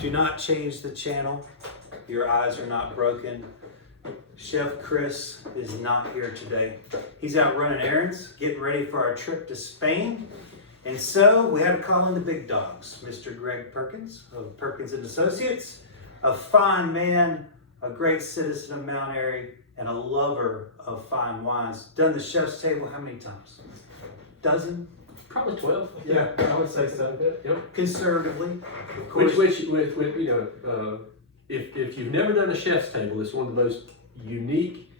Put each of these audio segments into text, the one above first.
Do not change the channel. Your eyes are not broken. Chef Chris is not here today. He's out running errands, getting ready for our trip to Spain. And so we had to call in the big dogs. Mr. Greg Perkins of Perkins and Associates, a fine man, a great citizen of Mount Airy, and a lover of fine wines. Done the chef's table how many times? Dozen? Probably 12. Yeah, I would say so. Yep. Conservatively. Of course. Which if you've never done a chef's table, it's one of the most unique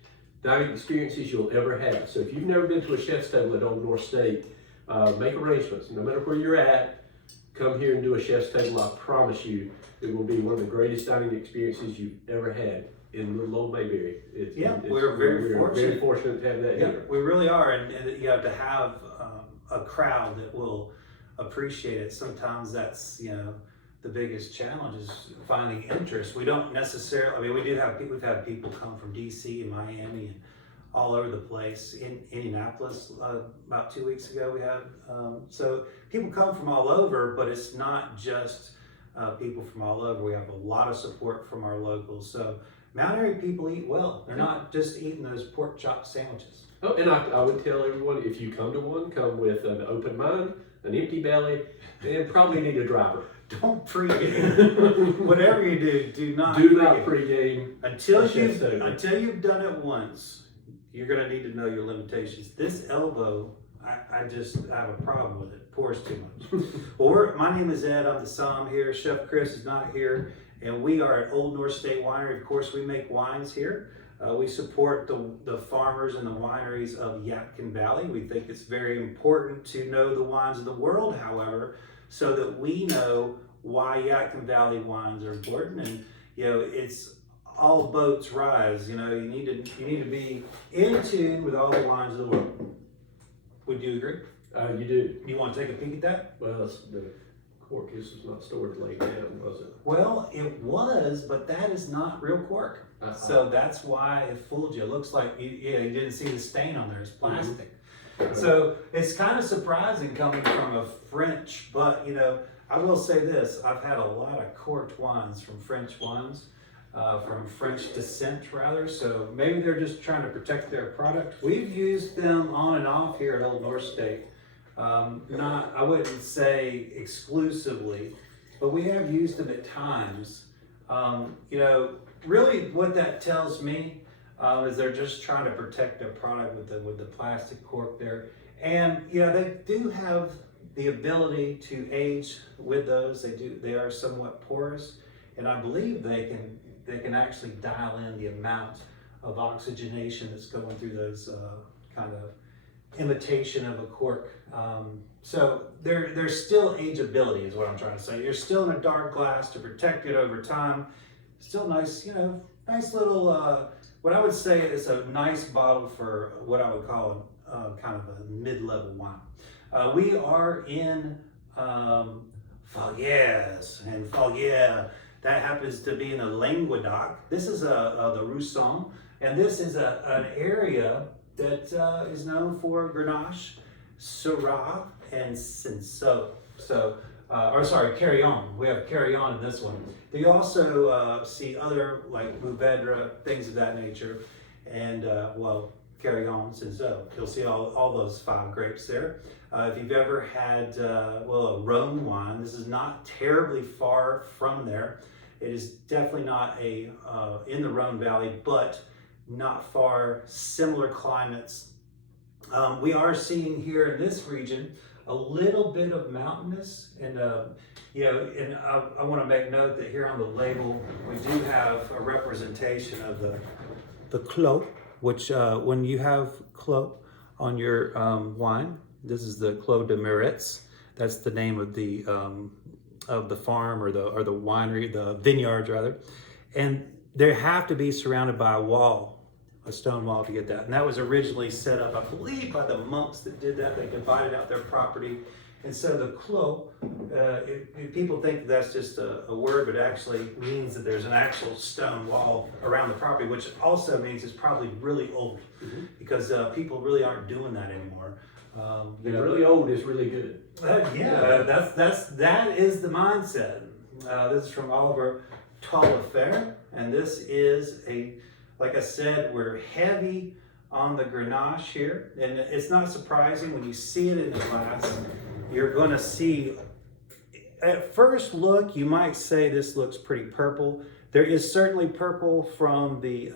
dining experiences you'll ever have. So if you've never been to a chef's table at Old North State, make arrangements. No matter where you're at, come here and do a chef's table. I promise you, it will be one of the greatest dining experiences you've ever had in little old Mayberry. We're very fortunate to have that here. We really are, and you have to have a crowd that will appreciate it. Sometimes that's the biggest challenge is finding interest. We don't necessarily. We've had people come from DC and Miami and all over the place. In Indianapolis, about 2 weeks ago, we had. So people come from all over, but it's not just people from all over. We have a lot of support from our locals. So Mount Airy people eat well. They're not just eating those pork chop sandwiches. Oh, and I would tell everyone, if you come to one, come with an open mind, an empty belly, and probably need a driver. Don't pregame. Whatever you do not pregame. Until you've done it once, you're gonna need to know your limitations. This elbow, I have a problem with it. Pours too much. Well, my name is Ed. I'm the somm here. Chef Chris is not here, and we are at Old North State Winery. Of course, we make wines here. We support the farmers and the wineries of Yadkin Valley. We think it's very important to know the wines of the world, however, so that we know why Yadkin Valley wines are important. And it's all boats rise. You need to be in tune with all the wines of the world. Would you agree? You do. You want to take a peek at that? Well, the cork is not stored laid down, was it? Well, it was, but that is not real cork. So that's why it fooled you. It looks like you didn't see the stain on there. It's plastic. Mm-hmm. So it's kind of surprising coming from a French, but I will say this: I've had a lot of corked wines from French wines, from French descent rather. So maybe they're just trying to protect their product. We've used them on and off here at Old North State. I wouldn't say exclusively, but we have used them at times. Really what that tells me is they're just trying to protect their product with the plastic cork there. And they do have the ability to age with those. They are somewhat porous, and I believe they can actually dial in the amount of oxygenation that's going through those kind of imitation of a cork. So there's still ageability is what I'm trying to say. You're still in a dark glass to protect it over time. Still nice, nice little, what I would say is a nice bottle for what I would call kind of a mid-level wine. We are in Faugeres, and Faugeres, that happens to be in the Languedoc. This is the Rousson, and this is an area that is known for Grenache, Syrah, and Cinsault. Carillon. We have Carillon in this one. You also see other like Mourvedre, things of that nature, and Carillon, Cinsault. You'll see all those 5 grapes there. If you've ever had a Rhone wine, this is not terribly far from there. It is definitely not in the Rhone Valley, but not far. Similar climates. We are seeing here in this region a little bit of mountainous, and and I want to make note that here on the label we do have a representation of the Clos, which when you have Clos on your wine, this is the Clos de Murettes. That's the name of the farm or the winery, the vineyards rather, and they have to be surrounded by a stone wall to get that. And that was originally set up, I believe, by the monks that did that. They divided out their property. And so the Clos, people think that's just a word, but it actually means that there's an actual stone wall around the property, which also means it's probably really old, because people really aren't doing that anymore. Really old is really good. That is the mindset. This is from Oliver Talifer, and this is like I said, we're heavy on the Grenache here, and it's not surprising when you see it in the glass. You're going to see, at first look, you might say this looks pretty purple. There is certainly purple from the,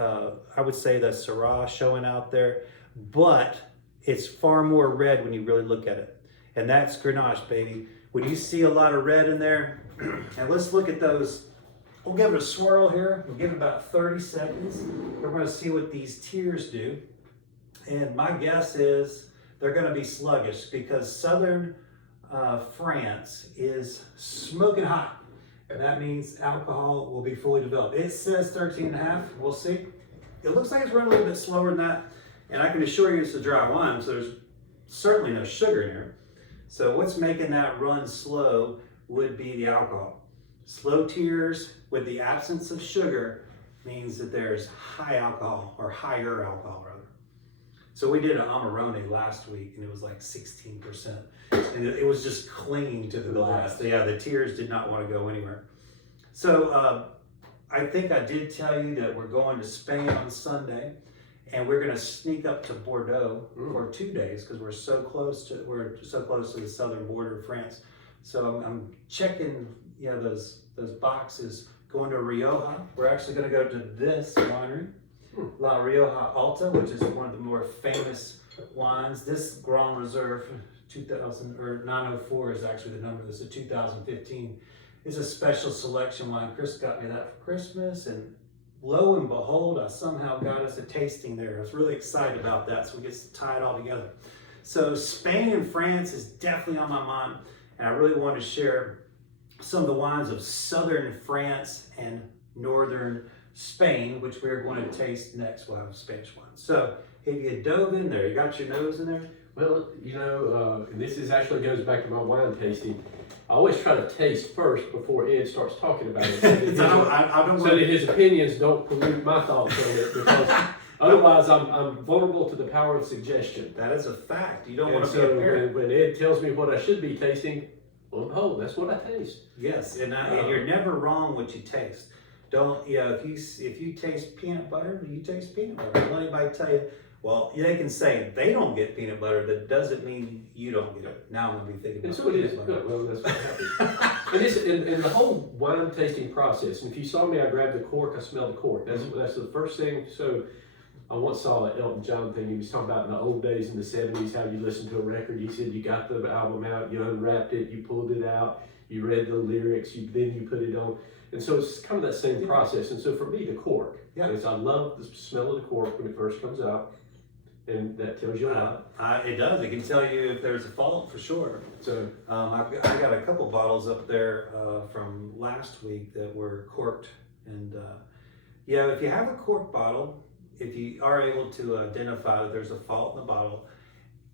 I would say the Syrah showing out there, but it's far more red when you really look at it. And that's Grenache, baby. When you see a lot of red in there, and let's look at those. We'll give it a swirl here. We'll give it about 30 seconds. We're going to see what these tears do. And my guess is they're going to be sluggish because southern France is smoking hot. And that means alcohol will be fully developed. It says 13.5. We'll see. It looks like it's running a little bit slower than that. And I can assure you it's a dry wine, so there's certainly no sugar in here. So what's making that run slow would be the alcohol. Slow tears with the absence of sugar means that there's high alcohol, or higher alcohol rather. So we did an Amarone last week and it was like 16%. And it was just clinging to the glass. So yeah, the tears did not want to go anywhere. So I think I did tell you that we're going to Spain on Sunday, and we're going to sneak up to Bordeaux for 2 days because we're so close to the southern border of France. So I'm checking, you know, those boxes. Going to Rioja. We're actually going to go to this winery, La Rioja Alta, which is one of the more famous wines. This Grand Reserve 904 is actually the number. This is 2015. It's a special selection wine. Chris got me that for Christmas, and lo and behold, I somehow got us a tasting there. I was really excited about that, so we get to tie it all together. So Spain and France is definitely on my mind, and I really want to share some of the wines of southern France and northern Spain, which we're going to taste next. We'll have Spanish wine. So if you dove in there, you got your nose in there? Well, you know, and this actually goes back to my wine tasting. I always try to taste first before Ed starts talking about it, so that his opinions don't pollute my thoughts on it, because otherwise I'm vulnerable to the power of suggestion. That is a fact. You don't want to so be a parent. when Ed tells me what I should be tasting, oh, that's what I taste. Yes, and you're never wrong what you taste. Don't, if you taste peanut butter, you taste peanut butter. Don't let anybody tell you, well, they can say they don't get peanut butter. That doesn't mean you don't get it. Now I'm going to be thinking about it is. Good. Well, that's what happens. and the whole wine tasting process, and if you saw me, I grabbed the cork, I smelled the cork. That's the first thing. So I once saw an Elton John thing. He was talking about in the old days in the 70s, how you listened to a record. He said you got the album out, you unwrapped it, you pulled it out, you read the lyrics, then you put it on. And so it's kind of that same process. And so for me, the cork, is I love the smell of the cork when it first comes out. And that tells you a lot. It does. It can tell you if there's a fault for sure. So I got a couple bottles up there from last week that were corked. And if you have a corked bottle, if you are able to identify that there's a fault in the bottle,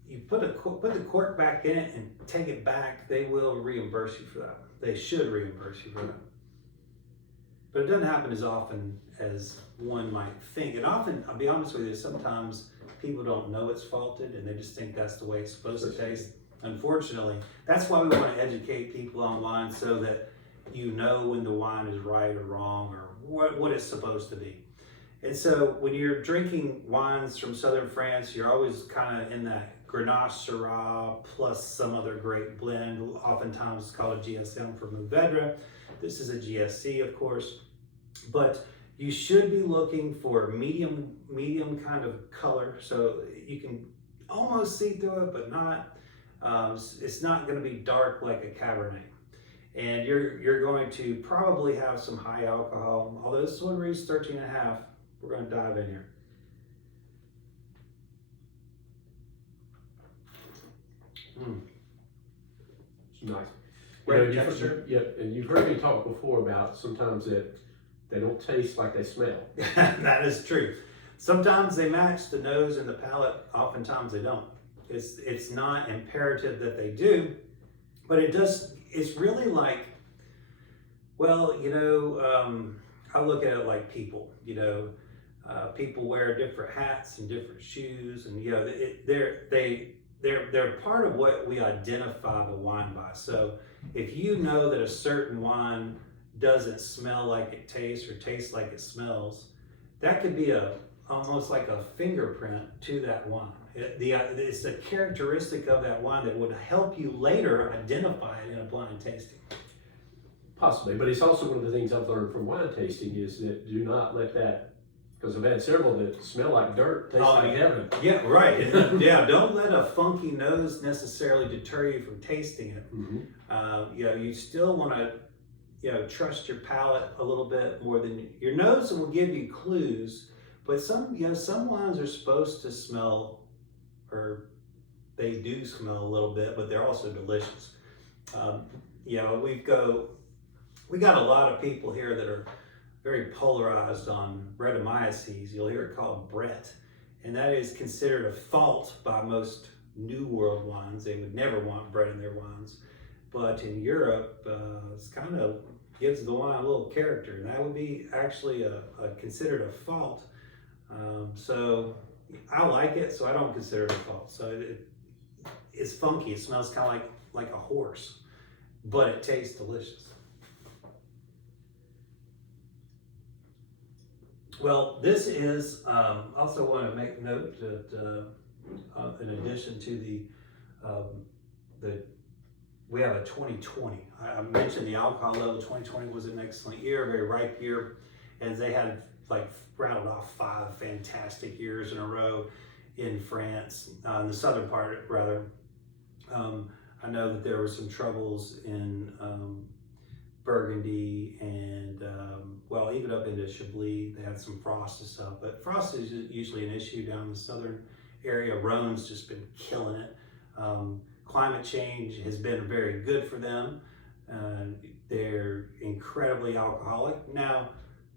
you put the cork back in it and take it back. They will reimburse you for that. They should reimburse you for that. But it doesn't happen as often as one might think. And often, I'll be honest with you, sometimes people don't know it's faulted and they just think that's the way it's supposed to taste. Unfortunately, that's why we want to educate people on wine, so that you know when the wine is right or wrong, or what it's supposed to be. And so when you're drinking wines from southern France, you're always kind of in that Grenache Syrah plus some other great blend. Oftentimes it's called a GSM for Mourvedre. This is a GSC, of course. But you should be looking for medium kind of color, so you can almost see through it, but not. It's not going to be dark like a Cabernet. And you're going to probably have some high alcohol. Although this one reads 13.5, we're going to dive in here. It's nice. Great texture. And you've heard me talk before about sometimes that they don't taste like they smell. That is true. Sometimes they match the nose and the palate. Oftentimes they don't. It's not imperative that they do, but it does. It's really like, well, I look at it like people. People wear different hats and different shoes, and they're part of what we identify the wine by. So if you know that a certain wine doesn't smell like it tastes or tastes like it smells, that could be almost like a fingerprint to that wine. It's a characteristic of that wine that would help you later identify it in a blind tasting. Possibly, but it's also one of the things I've learned from wine tasting is that do not let that, because I've had several that smell like dirt, taste like heaven. Yeah, right. Yeah, don't let a funky nose necessarily deter you from tasting it. Mm-hmm. You still want to, trust your palate a little bit more than your nose will give you clues. But some wines are supposed to smell, or they do smell a little bit, but they're also delicious. We got a lot of people here that are very polarized on Brettanomyces. You'll hear it called Brett, and that is considered a fault by most New World wines. They would never want Brett in their wines, but in Europe, it's kind of gives the wine a little character, and that would be actually considered a fault. So I like it, so I don't consider it a fault. So it's funky. It smells kind of like a horse, but it tastes delicious. Well, this is, also want to make note that in addition to we have a 2020. I mentioned the alcohol level. 2020 was an excellent year, very ripe year, and they had rattled off 5 fantastic years in a row in France, in the southern part rather. I know that there were some troubles in Burgundy and even up into Chablis. They had some frost and stuff, but frost is usually an issue down in the southern area. Rhone's just been killing it. Climate change has been very good for them. They're incredibly alcoholic. Now,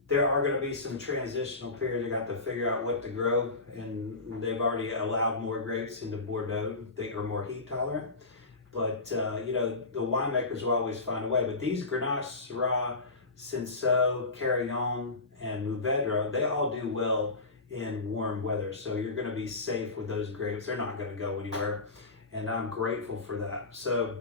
there are going to be some transitional periods. They got to figure out what to grow, and they've already allowed more grapes into Bordeaux that are more heat tolerant. But the winemakers will always find a way. But these Grenache, Syrah, Cinsault, Carignan, and Mourvedre, they all do well in warm weather. So you're going to be safe with those grapes. They're not going to go anywhere, and I'm grateful for that. So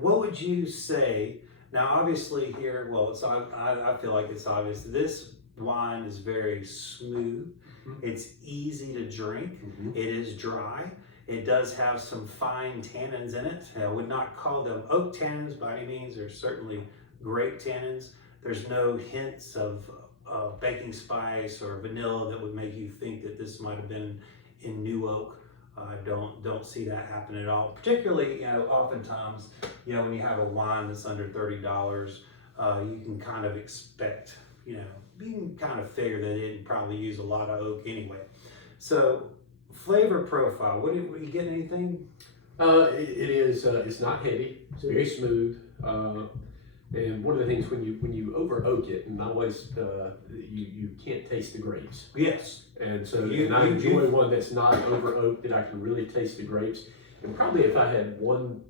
what would you say? Now, obviously here, I feel like it's obvious. This wine is very smooth. Mm-hmm. It's easy to drink. Mm-hmm. It is dry. It does have some fine tannins in it. I would not call them oak tannins by any means. They're certainly grape tannins. There's no hints of baking spice or vanilla that would make you think that this might have been in new oak. Don't see that happen at all. Particularly, oftentimes, when you have a wine that's under $30, you can kind of expect, you can kind of figure that it didn't probably use a lot of oak anyway. So, flavor profile. What are you getting? Anything? It is. It's not heavy. It's very smooth. And one of the things when you over oak it, and always you can't taste the grapes. Yes. And so I enjoy one that's not over oaked, that I can really taste the grapes. And probably if I had one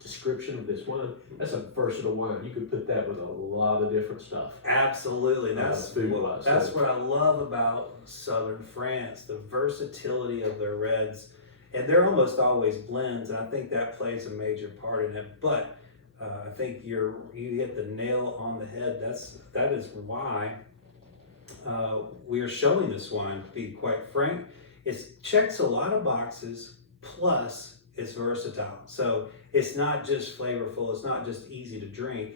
description of this wine, that's a versatile wine. You could put that with a lot of different stuff. Absolutely. That's food-wise. That's what I love about southern France, the versatility of their reds. And they're almost always blends, and I think that plays a major part in it. But I think you hit the nail on the head. That is why we are showing this wine, to be quite frank. It checks a lot of boxes, plus it's versatile. So it's not just flavorful, it's not just easy to drink.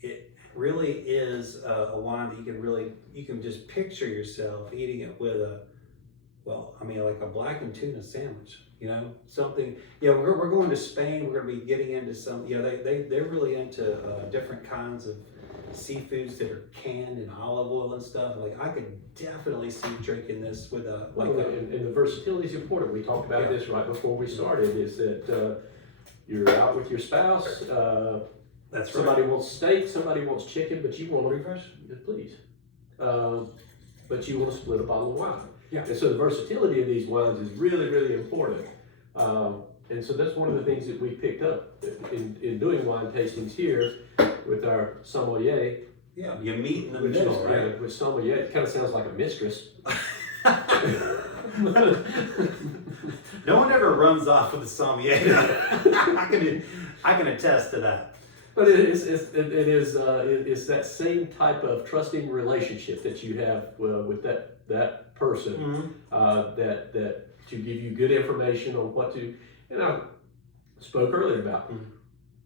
It really is a wine that you can just picture yourself eating it with like a blackened tuna sandwich. Something. We're going to Spain. We're going to be getting into some. They're really into different kinds of seafoods that are canned in olive oil and stuff. Like I could definitely see drinking this with and the versatility is important. We talked about this right before we started. Is that you're out with your spouse? That's somebody wants steak, somebody wants chicken, but you want refresh, please. But you want to split a bottle of wine. Yeah. And so the versatility of these wines is really, really important. And so that's one of the things that we picked up in doing wine tastings here with our sommelier. Yeah, you meet in the middle, right? With sommelier, it kind of sounds like a mistress. No one ever runs off with a sommelier. I can attest to that. But it's that same type of trusting relationship that you have with that person, that to give you good information on what to. And I spoke earlier about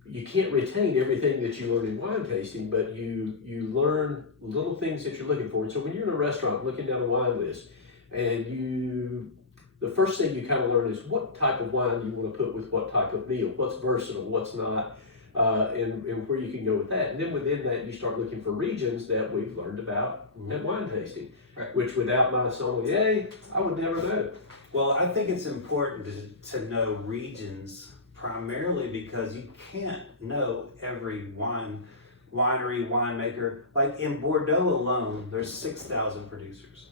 you can't retain everything that you learn in wine tasting, but you learn little things that you're looking for. And so when you're in a restaurant looking down a wine list, and the first thing you kind of learn is what type of wine you want to put with what type of meal, what's versatile, what's not, and where you can go with that. And then within that, you start looking for regions that we've learned about at wine tasting, which without my sommelier, I would never know. Well, I think it's important to know regions primarily because you can't know every winery, winemaker. Like in Bordeaux alone, there's 6,000 producers.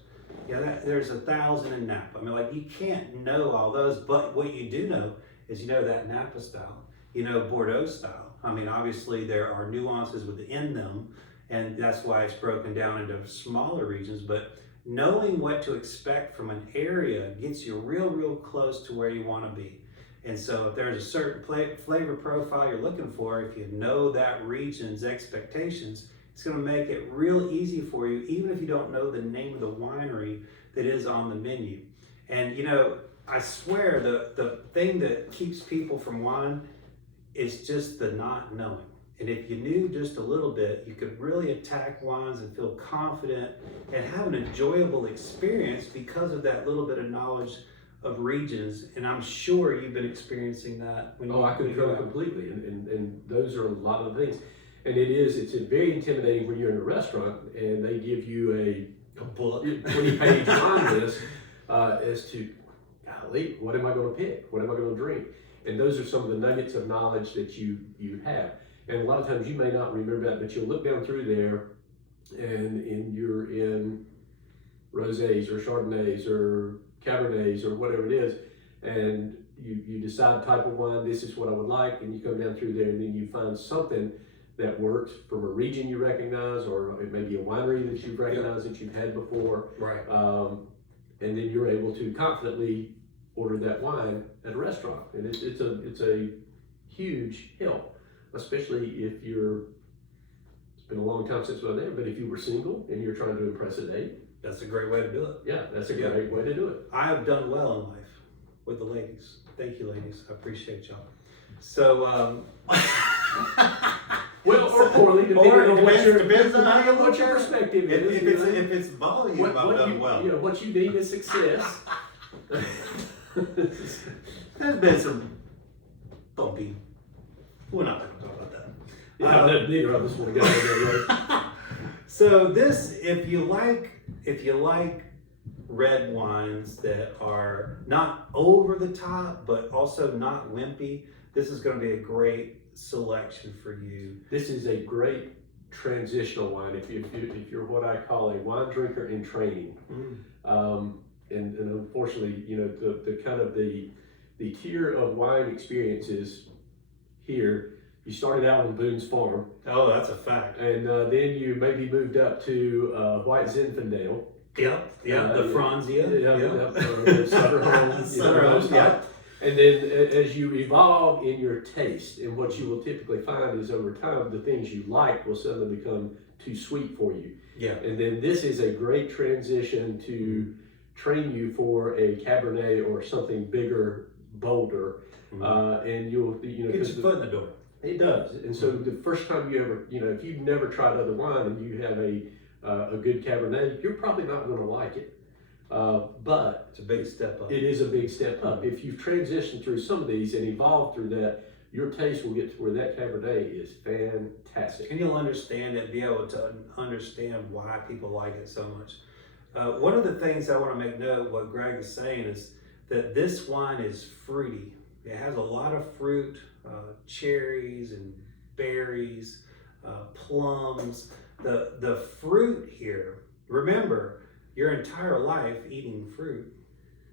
Yeah, there's 1,000 in Napa. I mean, like, you can't know all those, but what you do know is you know that Napa style, you know Bordeaux style. I mean, obviously there are nuances within them, and that's why it's broken down into smaller regions, but knowing what to expect from an area gets you real close to where you want to be. And so if there's a certain flavor profile you're looking for, if you know that region's expectations, it's going to make it real easy for you, even if you don't know the name of the winery that is on the menu. And you know, I swear the thing that keeps people from wine is just the not knowing. And if you knew just a little bit, you could really attack wines and feel confident and have an enjoyable experience because of that little bit of knowledge of regions. And I'm sure you've been experiencing that. I concur completely. And those are a lot of the things. And it's very intimidating when you're in a restaurant and they give you a book, 20-page wine list as to, golly, what am I going to pick? What am I going to drink? And those are some of the nuggets of knowledge that you have. And a lot of times you may not remember that, but you'll look down through there and you're in Rosés or Chardonnays or Cabernets or whatever it is, and you decide type of wine, this is what I would like, and you come down through there and then you find something that works from a region you recognize, or it may be a winery that you've recognized that you've had before. Right. And then you're able to confidently order that wine at a restaurant. And it's a huge help, especially if it's been a long time since we were there, but if you were single and you're trying to impress a date. That's a great way to do it. Yeah, that's a great way to do it. I have done well in life with the ladies. Thank you, ladies. I appreciate y'all. So, well, or poorly, depending on depends on how you look what your perspective is. If it's volume, I've done well. You know, what you deem as success. There's been some bumpy. We're not going to talk about that. Yeah, neither of us want to go there. So this, if you like red wines that are not over the top, but also not wimpy, this is going to be a great selection for you. This is a great transitional wine if you're what I call a wine drinker in training. And unfortunately, you know, the kind of the tier of wine experiences here. You started out on Boone's Farm. Oh, that's a fact. And then you maybe moved up to White Zinfandel. Yep. The Franzia. Sutter Home. Yeah. And then as you evolve in your taste, and what you will typically find is over time, the things you like will suddenly become too sweet for you. Yeah. And then this is a great transition to train you for a Cabernet or something bigger, bolder. And you'll, you know, get your foot in the door. It does. And so the first time you ever, you know, if you've never tried other wine and you have a good Cabernet, you're probably not going to like it. But it's a big step up. It is a big step up. If you've transitioned through some of these and evolved through that, your taste will get to where that Cabernet is fantastic. And you'll understand it, be able to understand why people like it so much. One of the things I want to make note, what Greg is saying, is that this wine is fruity. It has a lot of fruit, cherries and berries, plums. The fruit here, remember, your entire life eating fruit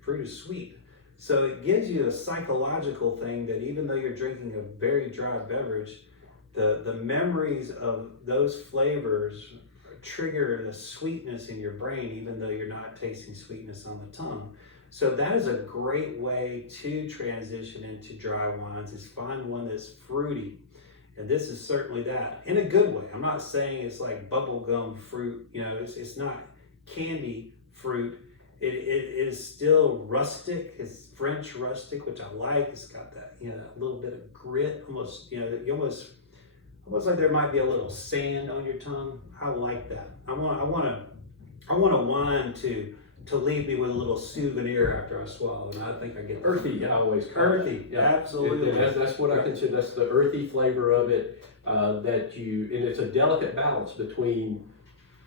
is sweet. So it gives you a psychological thing that even though you're drinking a very dry beverage, the memories of those flavors trigger the sweetness in your brain, even though you're not tasting sweetness on the tongue. So that is a great way to transition into dry wines, is find one that's fruity. And this is certainly that, in a good way. I'm not saying it's like bubblegum fruit, you know, it's not candy fruit. It is still rustic. It's French rustic, which I like. It's got that, you know, that little bit of grit, almost, you know, you almost like there might be a little sand on your tongue. I like that. I want a wine to leave me with a little souvenir after I swallow, and I think I get Earthy, I always call earthy. it. Yeah. Absolutely. That's what I consider. That's the earthy flavor of it. And it's a delicate balance between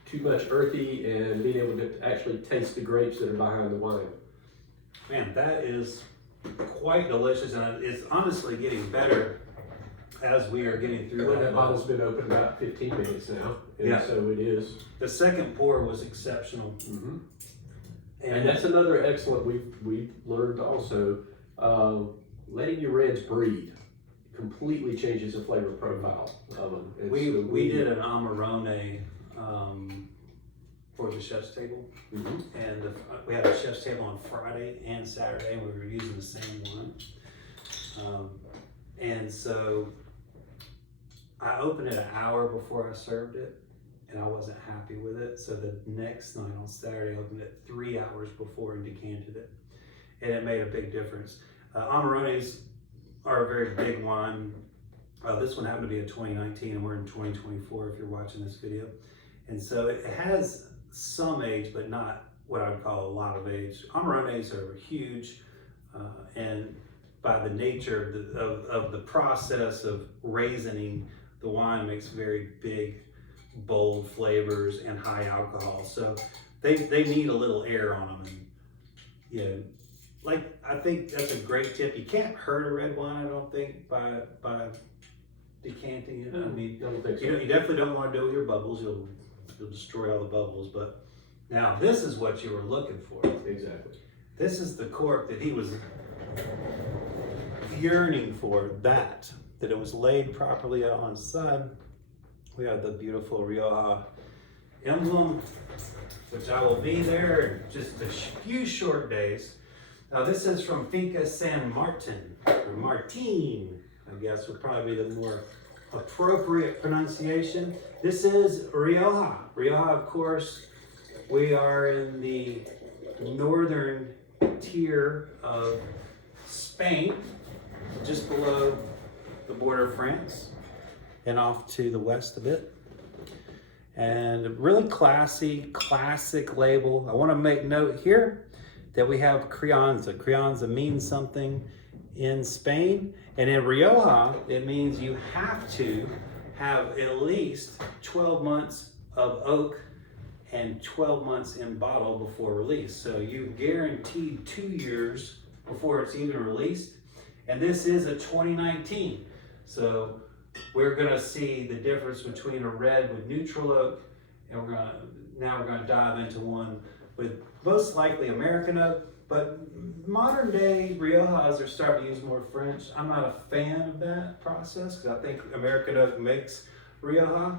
too much earthy and being able to actually taste the grapes that are behind the wine. Man, that is quite delicious, and it's honestly getting better as we are getting through Well, that. that bottle's been open about 15 minutes now, and so it is. The second pour was exceptional. Mm-hmm. And that's another excellent, we've learned also, letting your reds breathe completely changes the flavor profile of them. And we did an Amarone for the chef's table, and we had a chef's table on Friday and Saturday, and we were using the same one. And so I opened it an hour before I served it, and I wasn't happy with it. So the next night on Saturday, I opened it 3 hours before and decanted it, and it made a big difference. Amarones are a very big wine. This one happened to be a 2019, and we're in 2024 if you're watching this video. And so it has some age, but not what I would call a lot of age. Amarones are huge, and by the nature of the process of raisining, the wine makes very big, bold flavors and high alcohol. So they need a little air on them. And, you know, like, I think that's a great tip. You can't hurt a red wine, I don't think, by decanting it. I mean, I don't think so. you definitely don't want to do it with your bubbles. You'll destroy all the bubbles. But now this is what you were looking for. Exactly. This is the cork that he was yearning for, that it was laid properly out on the side. We have the beautiful Rioja emblem, which I will be there in just a few short days. Now this is from Finca San Martin, or Martin, I guess would probably be the more appropriate pronunciation. This is Rioja. Rioja, of course, we are in the northern tier of Spain, just below the border of France and off to the west a bit. And a really classic label. I want to make note here that we have crianza. Crianza means something in Spain, and in Rioja it means you have to have at least 12 months of oak and 12 months in bottle before release. So you're guaranteed 2 years before it's even released. And this is a 2019. So we're gonna see the difference between a red with neutral oak, and now we're gonna dive into one with most likely American oak, but modern day Riojas are starting to use more French. I'm not a fan of that process because I think American oak makes Rioja.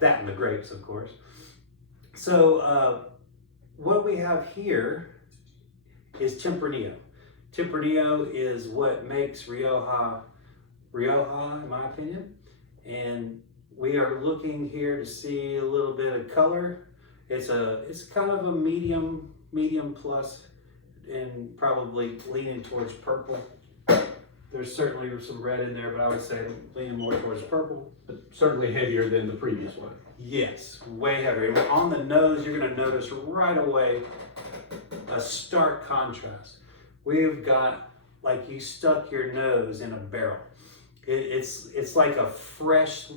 That and the grapes, of course. So what we have here is Tempranillo. Tempranillo is what makes Rioja, in my opinion. And we are looking here to see a little bit of color. It's kind of a medium plus, and probably leaning towards purple. There's certainly some red in there, but I would say leaning more towards purple. But certainly heavier than the previous one. Yes, way heavier. On the nose, you're gonna notice right away a stark contrast. We've got, like you stuck your nose in a barrel. It's like fresh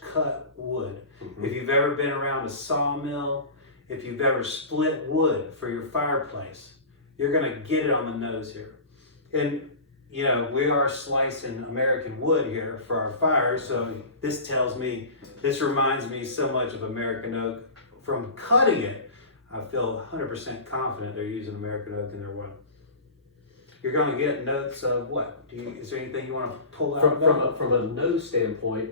cut wood. Mm-hmm. If you've ever been around a sawmill, if you've ever split wood for your fireplace, you're gonna get it on the nose here. And you know, we are slicing American wood here for our fires, so this reminds me so much of American oak. From cutting it, I feel 100% confident they're using American oak in their wood. You're going to get notes of what? Is there anything you want to pull out? From a nose standpoint,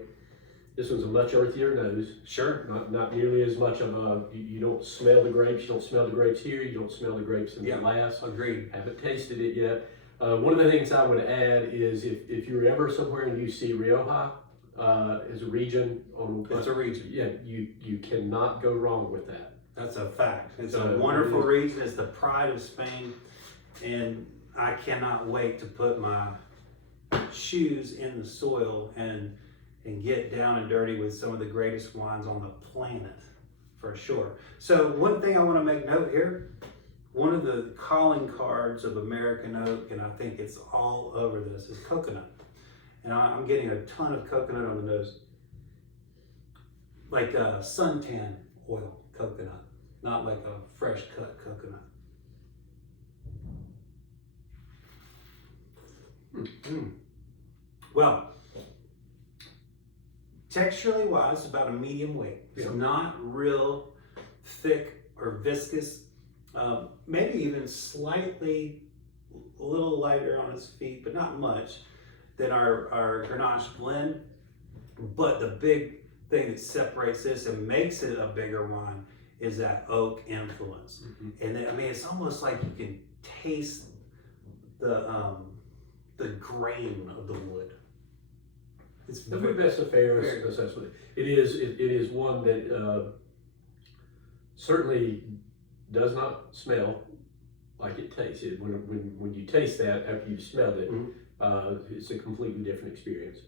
this one's a much earthier nose. Sure. Not nearly as much of a, you don't smell the grapes. You don't smell the grapes here. You don't smell the grapes in the glass. Agreed. Haven't tasted it yet. One of the things I would add is if you're ever somewhere and you see Rioja as a region It's a region. yeah, you cannot go wrong with that. That's a fact. It's a wonderful region. It's the pride of Spain, and I cannot wait to put my shoes in the soil and get down and dirty with some of the greatest wines on the planet, for sure. So one thing I want to make note here, one of the calling cards of American oak, and I think it's all over this, is coconut. And I'm getting a ton of coconut on the nose. Like suntan oil coconut, not like a fresh cut coconut. Well, texturally wise, it's about a medium weight. It's not real thick or viscous. Maybe even slightly a little lighter on its feet, but not much, than our Grenache blend. But the big thing that separates this and makes it a bigger wine is that oak influence. And I mean, it's almost like you can taste the grain of the wood. It's The Faugeres affair essentially. It is one that certainly does not smell like it tastes. When you taste that after you've smelled it, it's a completely different experience.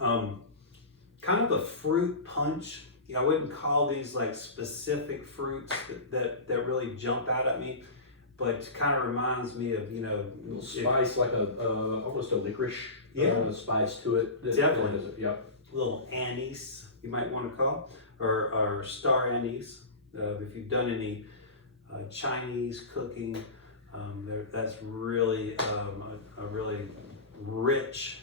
Kind of a fruit punch. I wouldn't call these like specific fruits that really jump out at me, but it kind of reminds me of, you know, A little spice, like almost a licorice spice to it. Definitely. Yeah. A little anise, you might want to call, or star anise. If you've done any Chinese cooking, that's really a really rich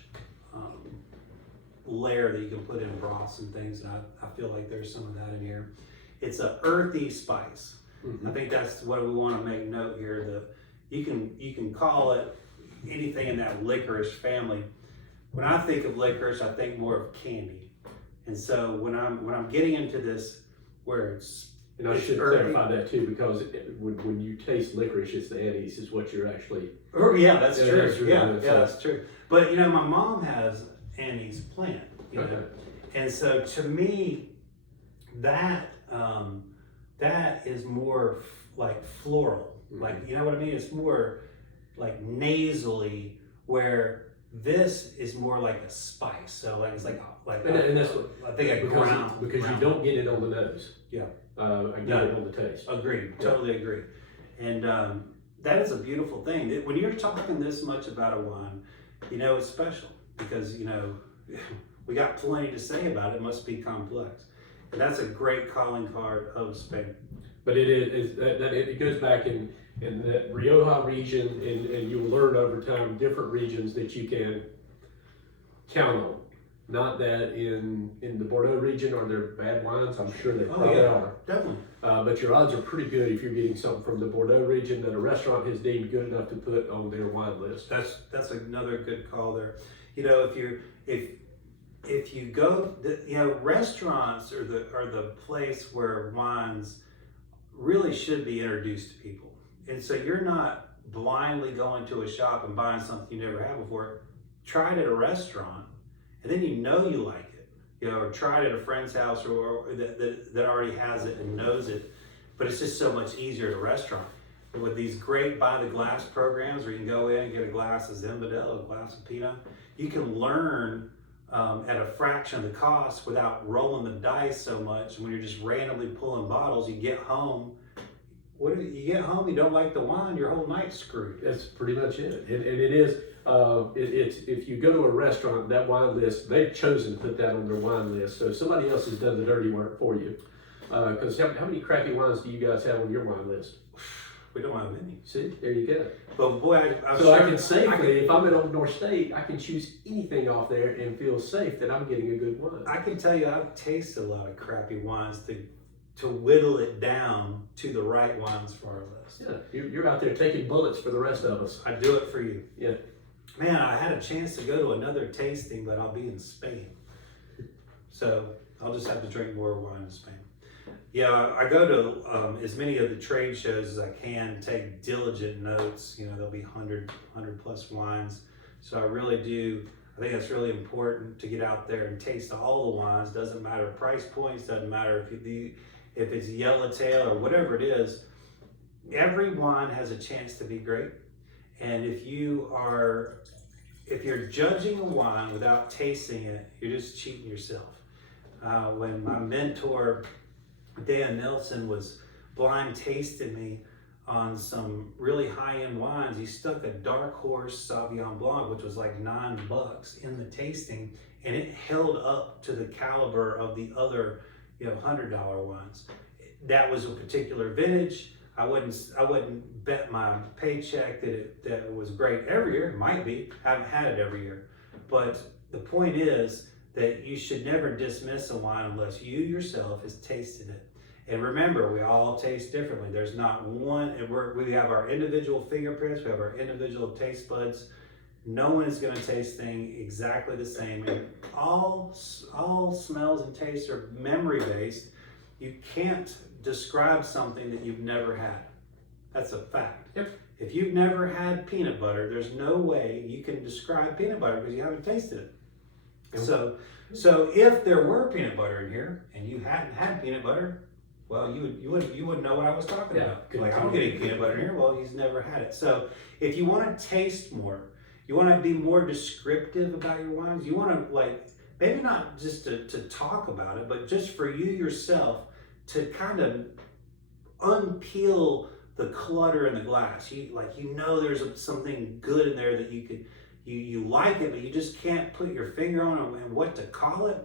layer that you can put in broths and things. And I feel like there's some of that in here. It's an earthy spice. I think that's what we want to make note here. That you can call it anything in that licorice family. When I think of licorice, I think more of candy. And so when I'm getting into this, where it's and I should clarify that too, because when you taste licorice, it's the anise is what you're actually. Oh yeah, that's true. That's That's true. But you know, my mom has anise plant. You know? And so to me, that is more like floral. Like, you know what I mean? It's more like nasally, where this is more like a spice. So like it's And that's what I think because you don't get it on the nose. Yeah. I get it on the taste. Agreed. Totally agree. And that is a beautiful thing. When you're talking this much about a wine, you know it's special because, you know, we got plenty to say about it. It must be complex. And that's a great calling card of Spain. But it goes back in that Rioja region, and you'll learn over time different regions that you can count on. Not that in the Bordeaux region are there bad wines. I'm sure they probably are. Definitely. But your odds are pretty good if you're getting something from the Bordeaux region that a restaurant has deemed good enough to put on their wine list. That's another good call there. You know, if you go, you know, restaurants are the place where wines really should be introduced to people. And so you're not blindly going to a shop and buying something you never had before. Try it at a restaurant, and then you know you like it. You know, or try it at a friend's house or that already has it and knows it. But it's just so much easier at a restaurant. And with these great by the glass programs where you can go in and get a glass of Zinfandel, a glass of Pinot, you can learn at a fraction of the cost without rolling the dice so much. When you're just randomly pulling bottles, you get home. You don't like the wine, your whole night's screwed. That's pretty much it. And it is, it's if you go to a restaurant, that wine list, they've chosen to put that on their wine list. So somebody else has done the dirty work for you. Because how many crappy wines do you guys have on your wine list? We don't have many. See, there you go. But boy, I can safely, if I'm in Old North State, I can choose anything off there and feel safe that I'm getting a good wine. I can tell you, I've tasted a lot of crappy wines to whittle it down to the right wines for our list. Yeah, you're out there taking bullets for the rest of us. I do it for you. Yeah. Man, I had a chance to go to another tasting, but I'll be in Spain. So I'll just have to drink more wine in Spain. Yeah, I go to as many of the trade shows as I can, take diligent notes. You know, there'll be 100 plus wines. So I really do, I think it's really important to get out there and taste all the wines. Doesn't matter price points, doesn't matter if it's yellowtail or whatever it is. Every wine has a chance to be great. And if you're judging a wine without tasting it, you're just cheating yourself. When my mentor, Dan Nelson, was blind tasting me on some really high-end wines, he stuck a Dark Horse Sauvignon Blanc, which was like $9 in the tasting, and it held up to the caliber of the other, $100 wines. That was a particular vintage. I wouldn't bet my paycheck that it was great every year. It might be. I haven't had it every year. But the point is that you should never dismiss a wine unless you yourself has tasted it. And remember, we all taste differently. There's not one, and we have our individual fingerprints, we have our individual taste buds. No one is going to taste things exactly the same. And all smells and tastes are memory based. You can't describe something that you've never had. That's a fact. Yep. If you've never had peanut butter, there's no way you can describe peanut butter because you haven't tasted it. Yep. So if there were peanut butter in here and you hadn't had peanut butter, well, you wouldn't know what I was talking about. Like, I don't get any peanut butter in here. Well, he's never had it. So if you want to taste more, you want to be more descriptive about your wines. You want to, maybe not just to talk about it, but just for you yourself to kind of unpeel the clutter in the glass. There's something good in there that you like it, but you just can't put your finger on it and what to call it.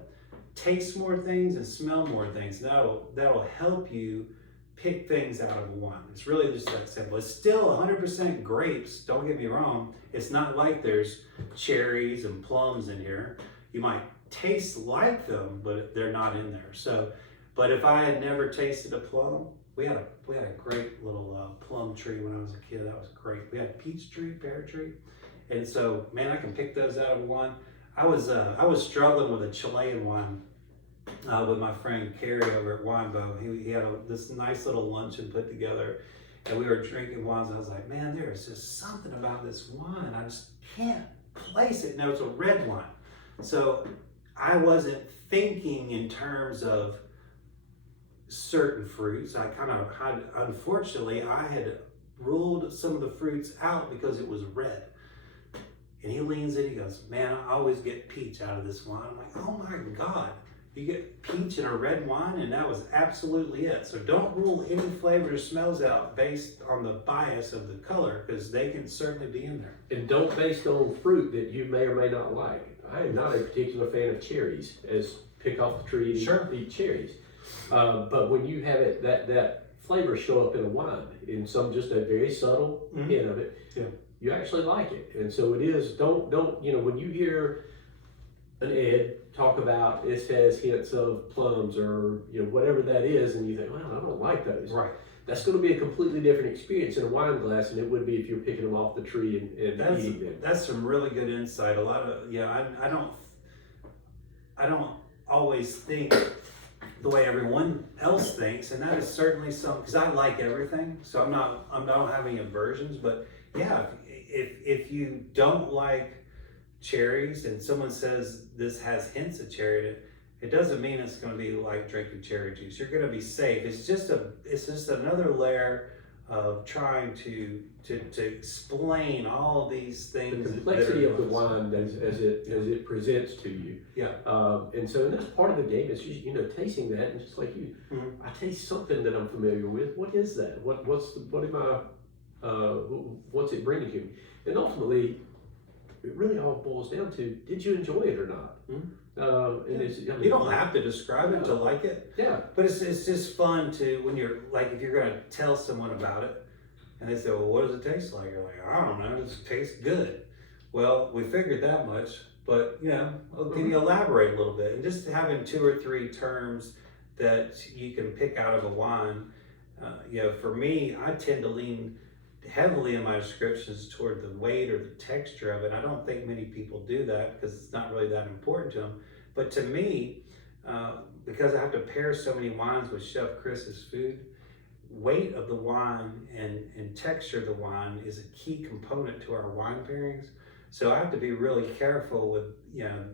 Taste more things and smell more things. That'll help you pick things out of a wine. It's really just that simple. It's still 100% grapes, don't get me wrong. It's not like there's cherries and plums in here. You might taste like them, but they're not in there. But if I had never tasted a plum, we had a great little plum tree when I was a kid. That was great. We had peach tree, pear tree, and so man, I can pick those out of one. I was struggling with a Chilean wine with my friend Kerry over at Winebow. He had this nice little luncheon put together, and we were drinking wines. And I was like, man, there is just something about this wine. I just can't place it. Now it's a red wine, so I wasn't thinking in terms of certain fruits. Unfortunately, I had ruled some of the fruits out because it was red. And he leans in, he goes, man, I always get peach out of this wine. I'm like, oh my God, you get peach in a red wine? And that was absolutely it. So don't rule any flavors or smells out based on the bias of the color, because they can certainly be in there. And don't base it on fruit that you may or may not like. I am not a particular fan of cherries, as pick off the tree and eat cherries. But when you have it, that flavor show up in a wine, in just a very subtle hint of it, you actually like it. And so it is, don't, when you hear an Ed talk about it has hints of plums or, whatever that is, and you think, well, I don't like those. Right. That's going to be a completely different experience in a wine glass than it would be if you're picking them off the tree and eating them. That's some really good insight. A lot of, I don't always think the way everyone else thinks, and that is certainly something, because I like everything, so I don't have any aversions. But yeah, if you don't like cherries and someone says this has hints of cherry in it, it doesn't mean it's going to be like drinking cherry juice. You're going to be safe. It's just another layer of trying to explain all these things. The complexity of the wine as it presents to you. Yeah. And that's part of the game. Is just, tasting that, and just like you, I taste something that I'm familiar with. What is that? What's it bringing to me? And ultimately, it really all boils down to, did you enjoy it or not? You don't have to describe it to like it. Yeah. But it's just fun to, when you're like, if you're going to tell someone about it and they say, well, what does it taste like? You're like, I don't know, it just tastes good. Well, we figured that much, but can you elaborate a little bit? And just having 2 or 3 terms that you can pick out of a wine. For me, I tend to lean heavily in my descriptions toward the weight or the texture of it. I don't think many people do that because it's not really that important to them. But to me, because I have to pair so many wines with Chef Chris's food, weight of the wine and texture of the wine is a key component to our wine pairings. So I have to be really careful with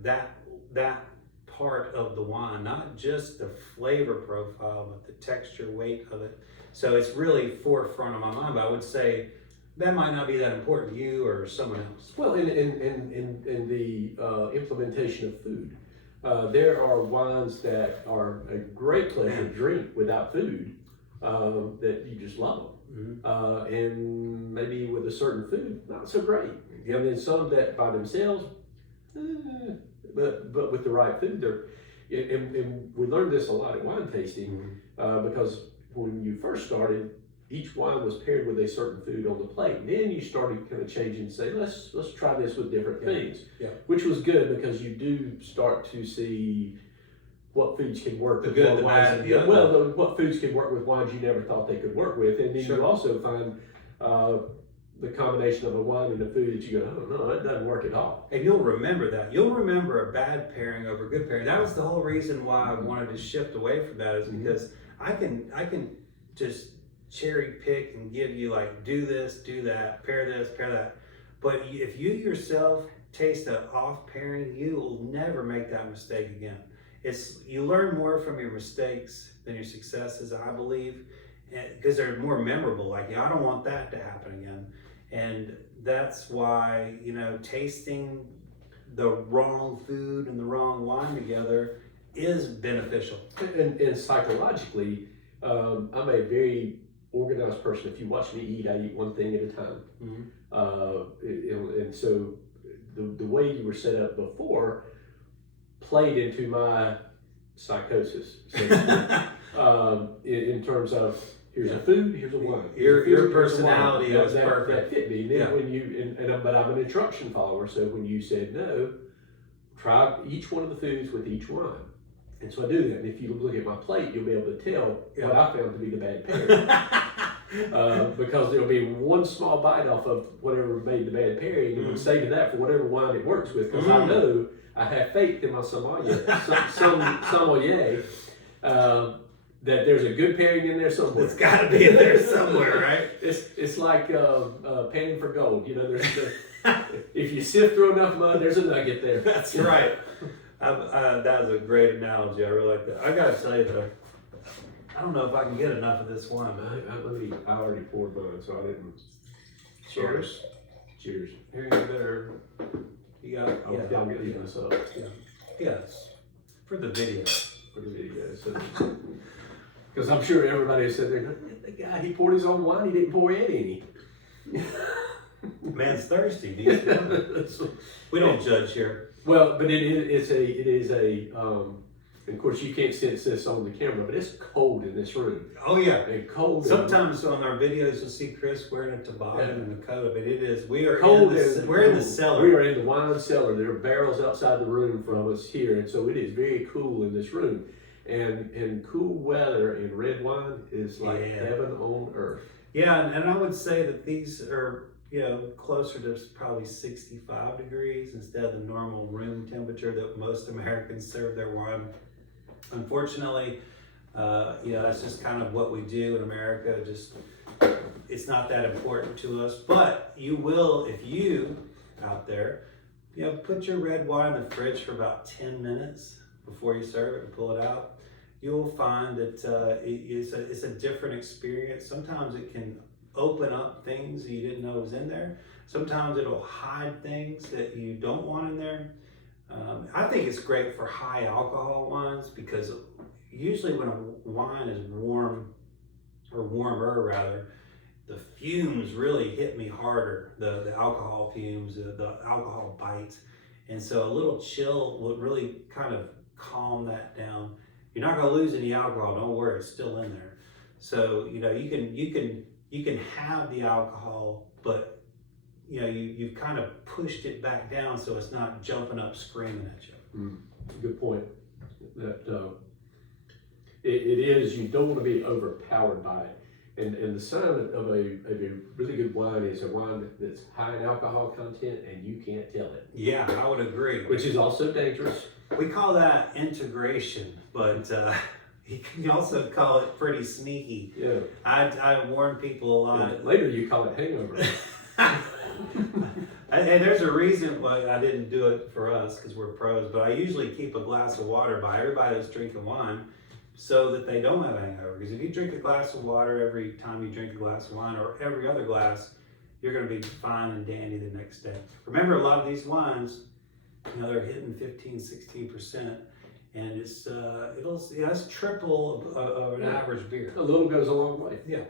that part of the wine, not just the flavor profile, but the texture, weight of it. So it's really forefront of my mind. But I would say that might not be that important to you or someone else. Well, in the implementation of food, there are wines that are a great pleasure to drink without food, that you just love them. And maybe with a certain food, not so great. And then some that by themselves, but with the right food, and we learned this a lot at wine tasting, because when you first started, each wine was paired with a certain food on the plate. Then you started kind of changing and say, let's try this with different things, which was good because you do start to see what foods can work with what wines. What foods can work with wines you never thought they could work with, and then you also find the combination of a wine and a food that you go, oh no, that doesn't work at all. And you'll remember that. You'll remember a bad pairing over a good pairing. That was the whole reason why I wanted to shift away from that, is because I can just cherry pick and give you like, do this, do that, pair this, pair that. But if you yourself taste an off pairing, you will never make that mistake again. You learn more from your mistakes than your successes, I believe, because they're more memorable. Like, I don't want that to happen again. And that's why, tasting the wrong food and the wrong wine together is beneficial. And psychologically, I'm a very organized person. If you watch me eat, I eat one thing at a time. And so the way you were set up before played into my psychosis, so to speak, in terms of here's a food, here's a wine. Your personality was perfect. That fit me. Then but I'm an instruction follower, so when you said no, try each one of the foods with each wine. And so I do that. And if you look at my plate, you'll be able to tell what I found to be the bad pairing. Because there'll be one small bite off of whatever made the bad pairing, and we'll save that for whatever wine it works with. Because I know I have faith in my sommelier, that there's a good pairing in there somewhere. It's got to be in there somewhere, right? It's like panning for gold. If you sift through enough mud, there's a nugget there. That's right. That was a great analogy. I really like that. I got to tell you though, I don't know if I can get enough of this wine. I already poured mine, so I didn't. Cheers. Cheers. Here, you better. You got. I'll get this up. Yes. For the video. For the video. Because I'm sure everybody said there, the guy, he poured his own wine, he didn't pour Ed any. Man's thirsty. We don't judge here. Well, but it is a and of course you can't sense this on the camera, but it's cold in this room. Oh yeah. And cold. Sometimes on our videos you'll see Chris wearing a toboggan and a coat, but it is, we're cold. We're in the cellar. We are in the wine cellar. There are barrels outside the room from us here, and so it is very cool in this room. And cool weather and red wine is like heaven on earth. Yeah, and I would say that these are, closer to probably 65 degrees instead of the normal room temperature that most Americans serve their wine. Unfortunately, that's just kind of what we do in America. It's not that important to us, but you will, if you out there, put your red wine in the fridge for about 10 minutes before you serve it and pull it out. You'll find that it's a different experience. Sometimes it can open up things you didn't know was in there. Sometimes it'll hide things that you don't want in there. I think it's great for high alcohol wines because usually when a wine is warm, or warmer rather, the fumes really hit me harder, the alcohol fumes, the alcohol bite. And so a little chill will really kind of calm that down. You're not going to lose any alcohol, don't worry, it's still in there. So, you can have the alcohol, but you've kind of pushed it back down so it's not jumping up screaming at you. Good point. That it is, you don't want to be overpowered by it. And the sign of a really good wine is a wine that's high in alcohol content and you can't tell it. Yeah, I would agree. Which is also dangerous. We call that integration, but you can also call it pretty sneaky. Yeah. I warn people a lot. And later you call it hangover. And there's a reason why I didn't do it for us, because we're pros, but I usually keep a glass of water by everybody that's drinking wine so that they don't have a hangover. Because if you drink a glass of water every time you drink a glass of wine, or every other glass, you're going to be fine and dandy the next day. Remember, a lot of these wines, they're hitting 15-16%, and that's triple of an average beer. A little goes a long way. Yeah.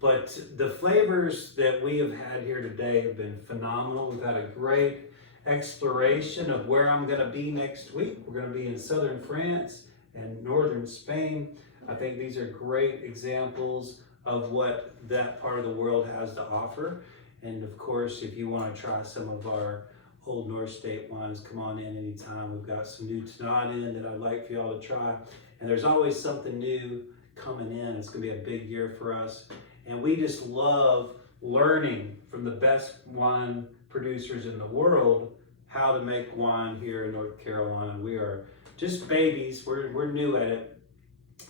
But the flavors that we have had here today have been phenomenal. We've had a great exploration of where I'm going to be next week. We're going to be in southern France and northern Spain. I think these are great examples of what that part of the world has to offer. And of course, if you want to try some of our Old North State wines, come on in anytime. We've got some new Tanat in that I'd like for y'all to try. And there's always something new coming in. It's going to be a big year for us. And we just love learning from the best wine producers in the world how to make wine here in North Carolina. We are just babies. We're new at it,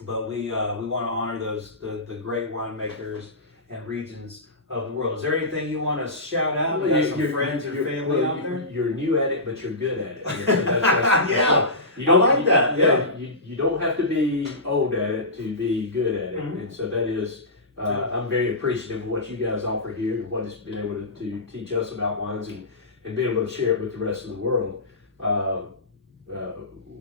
but we want to honor the great winemakers and regions of the world. Is there anything you want to shout out? You have some friends or family out there? You're new at it, but you're good at it. Yeah. You don't I like that. Yeah. You don't have to be old at it to be good at it. Mm-hmm. And so that is, I'm very appreciative of what you guys offer here and what it's been able to teach us about wines and be able to share it with the rest of the world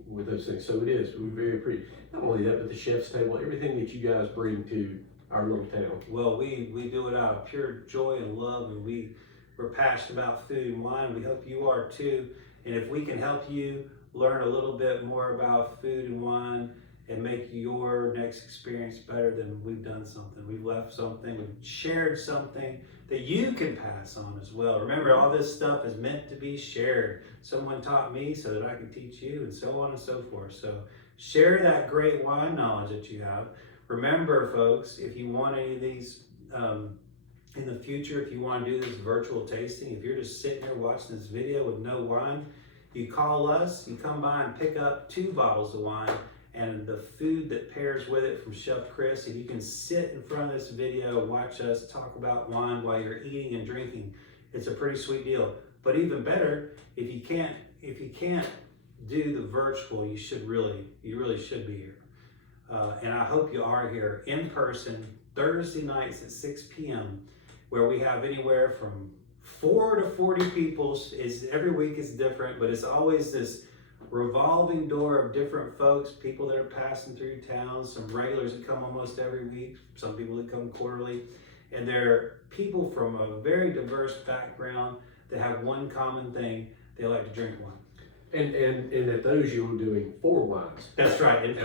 with those things. So it is, we're very appreciative. Not only that, but the chef's table, everything that you guys bring to our little town. Well, we do it out of pure joy and love, and we're passionate about food and wine. We hope you are too. And if we can help you learn a little bit more about food and wine and make your next experience better, then we've done something. We've left something, we've shared something that you can pass on as well. Remember, all this stuff is meant to be shared. Someone taught me so that I can teach you, and so on and so forth. So share that great wine knowledge that you have. Remember, folks, if you want any of these in the future, if you want to do this virtual tasting, if you're just sitting here watching this video with no wine, you call us, you come by and pick up 2 bottles of wine and the food that pairs with it from Chef Chris, and you can sit in front of this video and watch us talk about wine while you're eating and drinking. It's a pretty sweet deal. But even better, if you can't do the virtual, you really should be here. And I hope you are here in person Thursday nights at 6 p.m. where we have anywhere from 4 to 40 people. Every week is different, but it's always this revolving door of different folks, people that are passing through town, some regulars that come almost every week, some people that come quarterly, and they're people from a very diverse background that have one common thing: they like to drink wine. And at those you're doing 4 wines. That's right. In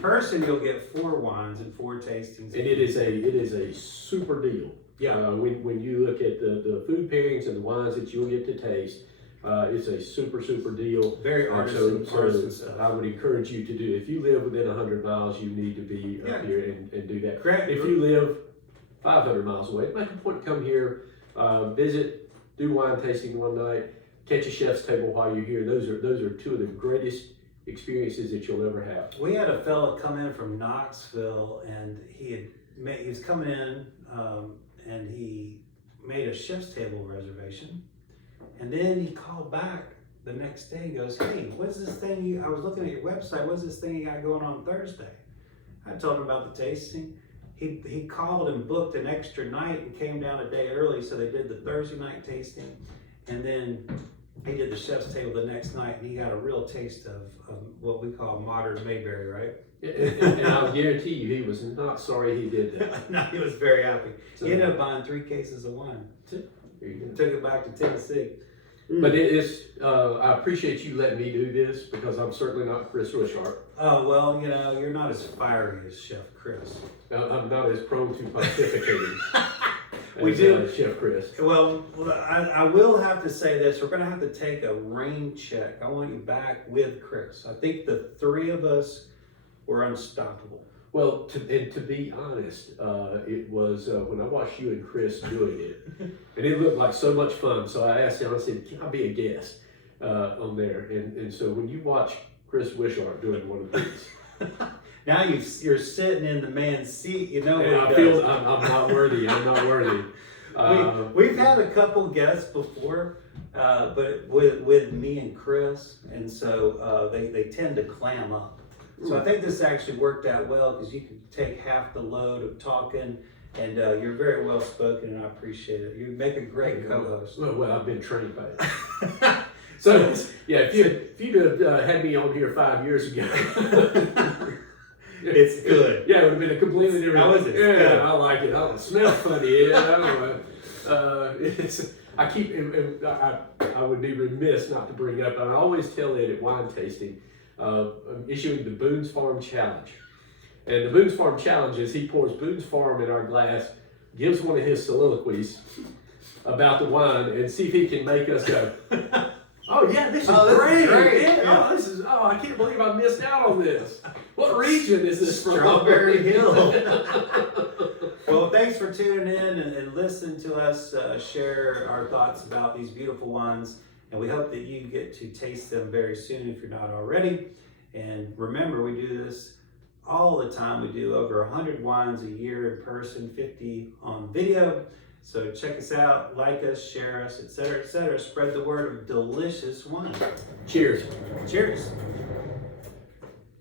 person you'll get 4 wines and 4 tastings. And it is a super deal. Yeah. When you look at the food pairings and the wines that you'll get to taste, it's a super deal. Very artisan stuff. I would encourage you to do. If you live within 100 miles, you need to be up here and do that. Correct. If you live 500 miles away, make a point to come here, visit, do wine tasting one night, catch a chef's table while you're here. Those are 2 of the greatest experiences that you'll ever have. We had a fellow come in from Knoxville, and he was coming in, and he made a chef's table reservation. And then he called back the next day and goes, "Hey, what's this thing I was looking at your website, what's this thing you got going on Thursday?" I told him about the tasting. He called and booked an extra night and came down a day early, so they did the Thursday night tasting. And then he did the chef's table the next night, and he got a real taste of what we call modern Mayberry, right? And I'll guarantee you, he was not sorry he did that. No, he was very happy. So, he ended up buying 3 cases of wine. Took it back to Tennessee. But I appreciate you letting me do this, because I'm certainly not Chris Wishart. Oh, well, you're not as fiery as Chef Chris. I'm not as prone to pontificating as Chef Chris. Well, I will have to say this. We're going to have to take a rain check. I want you back with Chris. I think the 3 of us were unstoppable. Well, to be honest, it was when I watched you and Chris doing it, and it looked like so much fun. So I asked him, I said, "Can I be a guest?" on there. And so when you watch Chris Wishart doing one of these, Now you're sitting in the man's seat. You know and what I he does. feel I'm not worthy. I'm not worthy. We've had a couple guests before, but with me and Chris, and so they tend to clam up. So I think this actually worked out well because you can take half the load of talking, and you're very well spoken, and I appreciate it. You make a great co-host. Well, I've been trained by it. So yeah, if you'd have had me on here 5 years ago. It's good. Yeah, it would have been a completely different. How is it? Yeah, Good. I like it. Oh, it smells funny. Yeah, I don't know. I keep. I would be remiss not to bring up. I always tell Ed at wine tasting, I'm issuing the Boone's Farm Challenge, and the Boone's Farm Challenge is he pours Boone's Farm in our glass, gives one of his soliloquies about the wine, and see if he can make us go. Oh yeah, this is great. Yeah. Yeah. Oh, I can't believe I missed out on this. What region is this from? Strawberry Hill. Well, thanks for tuning in and listening to us share our thoughts about these beautiful wines. And we hope that you get to taste them very soon if you're not already. And remember, we do this all the time. We do over 100 wines a year in person, 50 on video. So check us out, like us, share us, etc., etc. Spread the word of delicious wine. Cheers. Cheers.